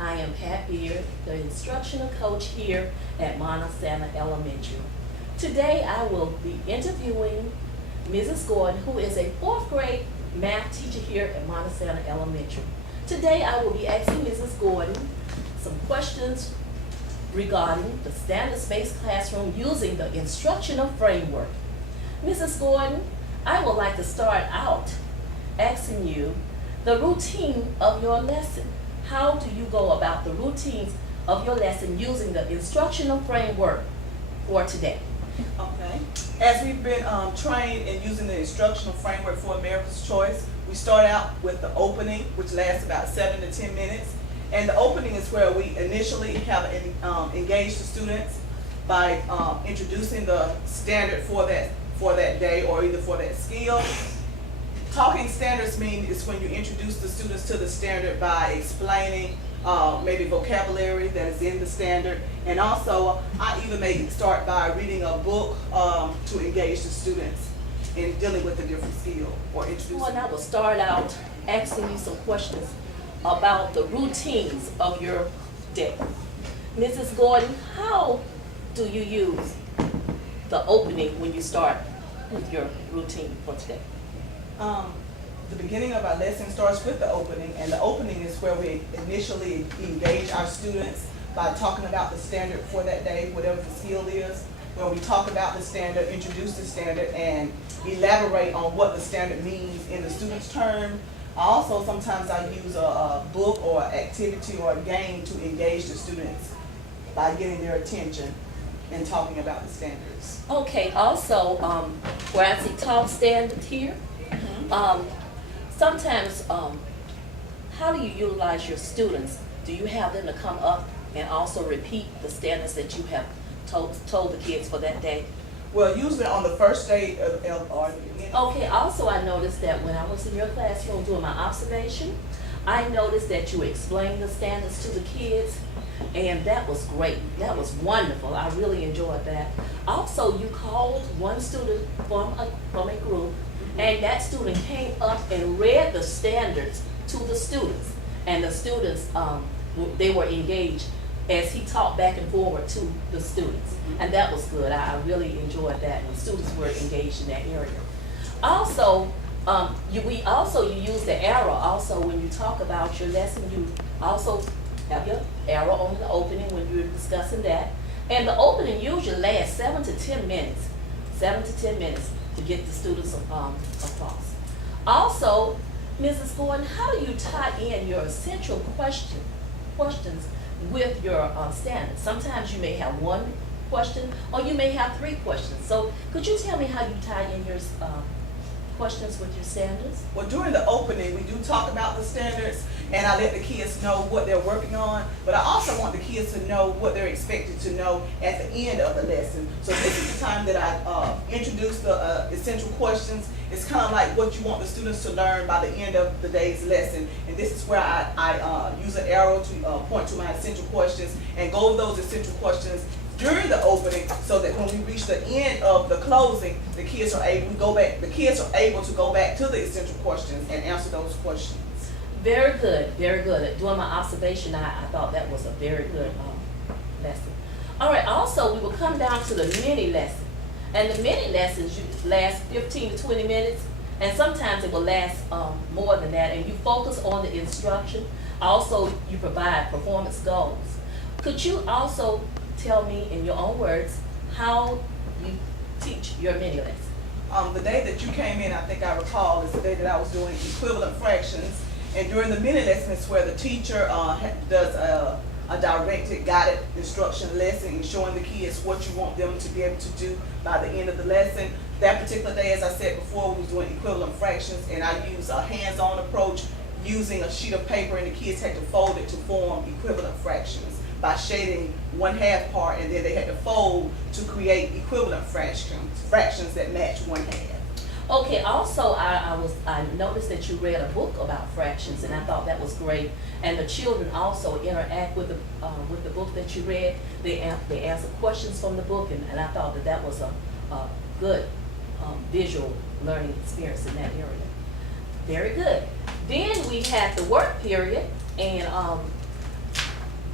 I am Pat Beard, the instructional coach here at Montesana Elementary. Today I will be interviewing Mrs. Gordon, who is a fourth grade math teacher here at Montesana Elementary. Today I will be asking Mrs. Gordon some questions regarding the standards-based classroom using the instructional framework. Mrs. Gordon, I would like to start out asking you the routine of your lesson. How do you go about the routines of your lesson using the instructional framework for today? Okay. As we've been trained in using the instructional framework for America's Choice, we start out with the opening, which lasts about 7 to 10 minutes. And the opening is where we initially have engaged the students by introducing the standard for that day or either for that skill. Talking standards is when you introduce the students to the standard by explaining maybe vocabulary that is in the standard, and also I even may start by reading a book to engage the students in dealing with a different skill or introducing. Well, I will start out asking you some questions about the routines of your day. Mrs. Gordon, how do you use the opening when you start with your routine for today? The beginning of our lesson starts with the opening, and the opening is where we initially engage our students by talking about the standard for that day, whatever the skill is, where we talk about the standard, introduce the standard, and elaborate on what the standard means in the student's term. Also, sometimes I use a book or activity or a game to engage the students by getting their attention and talking about the standards. Okay, also, where I see tall standard here, sometimes, how do you utilize your students? Do you have them to come up and also repeat the standards that you have told the kids for that day? Well, usually on the first day or the beginning. Okay, also I noticed that when I was in your classroom doing my observation, I noticed that you explained the standards to the kids, and that was great. That was wonderful. I really enjoyed that. Also, you called one student from a group, and that student came up and read the standards to the students. And the students, they were engaged as he talked back and forward to the students. And that was good. I really enjoyed that when students were engaged in that area. Also, you use the arrow. Also, when you talk about your lesson, you also have your arrow on the opening when you're discussing that. And the opening usually lasts 7 to 10 minutes. 7 to 10 minutes to get the students across. Also, Mrs. Gordon, how do you tie in your essential questions with your standards? Sometimes you may have one question or you may have 3 questions. So could you tell me how you tie in your questions with your standards? Well, during the opening, we do talk about the standards, and I let the kids know what they're working on, but I also want the kids to know what they're expected to know at the end of the lesson. So this is the time that I introduce the essential questions. It's kind of like what you want the students to learn by the end of the day's lesson, and this is where I use an arrow to point to my essential questions and go over those essential questions during the opening, so that when we reach the end of the closing, the kids are able to go back to the essential questions and answer those questions. Very good, very good. During my observation, I thought that was a very good lesson. All right, also we will come down to the mini lesson. And the mini lessons last 15 to 20 minutes, and sometimes it will last more than that, and you focus on the instruction. Also, you provide performance goals. Could you also tell me in your own words how you teach your mini lesson? The day that you came in, I think I recall, is the day that I was doing equivalent fractions. And during the mini lesson is where the teacher does a directed, guided instruction lesson, showing the kids what you want them to be able to do by the end of the lesson. That particular day, as I said before, we was doing equivalent fractions, and I used a hands-on approach using a sheet of paper, and the kids had to fold it to form equivalent fractions by shading 1/2 part, and then they had to fold to create equivalent fractions that match 1/2. Okay, also I noticed that you read a book about fractions, and I thought that was great. And the children also interact with the book that you read. They answer questions from the book, and I thought that was a good visual learning experience in that area. Very good. Then we had the work period, and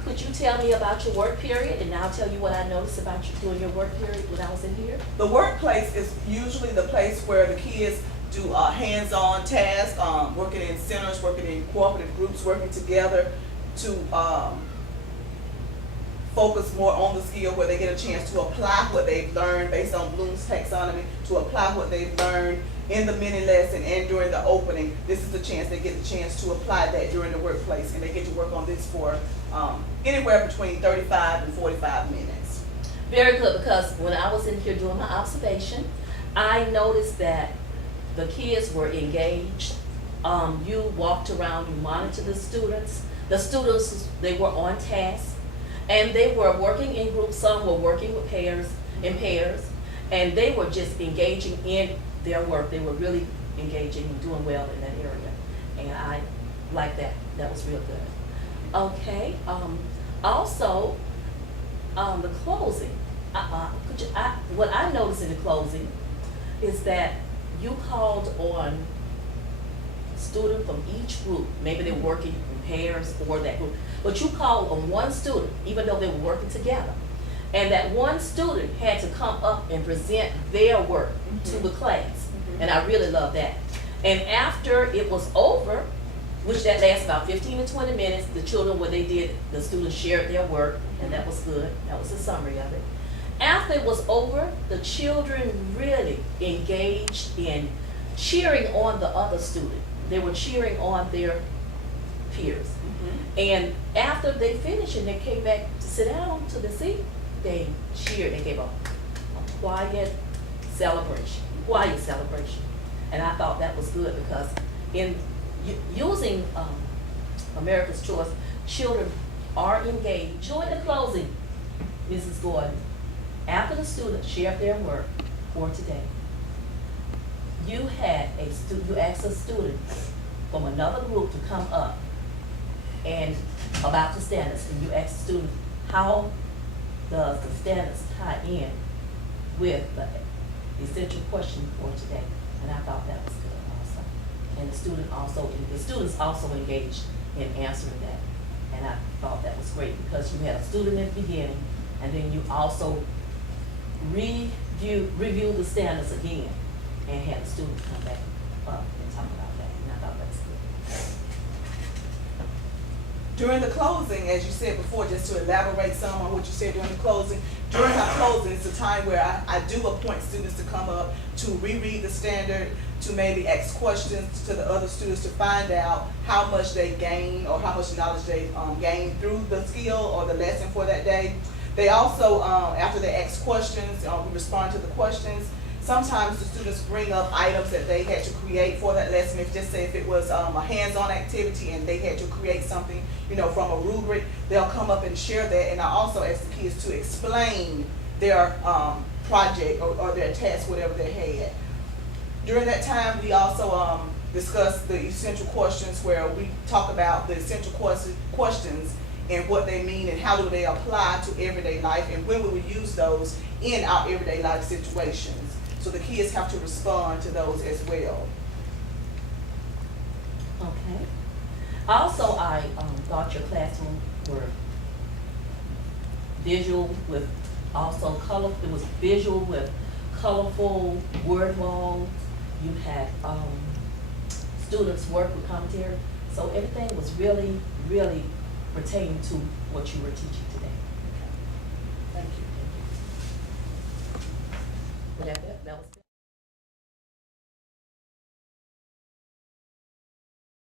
Could you tell me about your work period, and I'll tell you what I noticed about you during your work period when I was in here? The workplace is usually the place where the kids do hands-on tasks, working in centers, working in cooperative groups, working together to focus more on the skill, where they get a chance to apply what they've learned based on Bloom's taxonomy, to apply what they've learned in the mini lesson and during the opening. This is the chance, they get the chance to apply that during the workplace, and they get to work on this for anywhere between 35 and 45 minutes. Very good, because when I was in here doing my observation, I noticed that the kids were engaged. You walked around, you monitored the students. The students, they were on task, and they were working in groups. Some were working with pairs, and they were just engaging in their work. They were really engaging and doing well in that area, and I like that. That was real good. Okay. Also, the closing. What I noticed in the closing is that you called on students from each group. Maybe they're working in pairs or that group, but you called on one student, even though they were working together. And that one student had to come up and present their work to the class. And I really love that. And after it was over, which that lasted about 15 to 20 minutes, the children, what they did, the students shared their work, and that was good. That was a summary of it. After it was over, the children really engaged in cheering on the other student. They were cheering on their peers. And after they finished and they came back to sit down to the seat, they cheered. They gave a quiet celebration. And I thought that was good, because in using America's Choice, children are engaged. During the closing, Mrs. Gordon, after the students shared their work for today, you asked a student from another group to come up and about the standards, and you asked the student, how does the standards tie in with the essential question for today? And I thought that was good also. And the students also engaged in answering that. And I thought that was great, because you had a student in the beginning, and then you also review the standards again, and had the students come back up and talk about that. And I thought that was good. During the closing, as you said before, just to elaborate some on what you said during the closing, during our closing, it's a time where I do appoint students to come up to reread the standard, to maybe ask questions to the other students to find out how much they gain or how much knowledge they gained through the skill or the lesson for that day. They also, after they ask questions, we respond to the questions. Sometimes the students bring up items that they had to create for that lesson. If just say if it was a hands-on activity and they had to create something, from a rubric, they'll come up and share that. And I also ask the kids to explain their project or their task, whatever they had. During that time, we also discuss the essential questions, where we talk about the essential questions and what they mean and how do they apply to everyday life, and when we would use those in our everyday life situations. So the kids have to respond to those as well. Okay. Also, I thought your classroom were visual with also color. It was visual with colorful word wall. You had students work with commentary. So everything was really, really pertaining to what you were teaching today. Thank you. Whatever, that was good.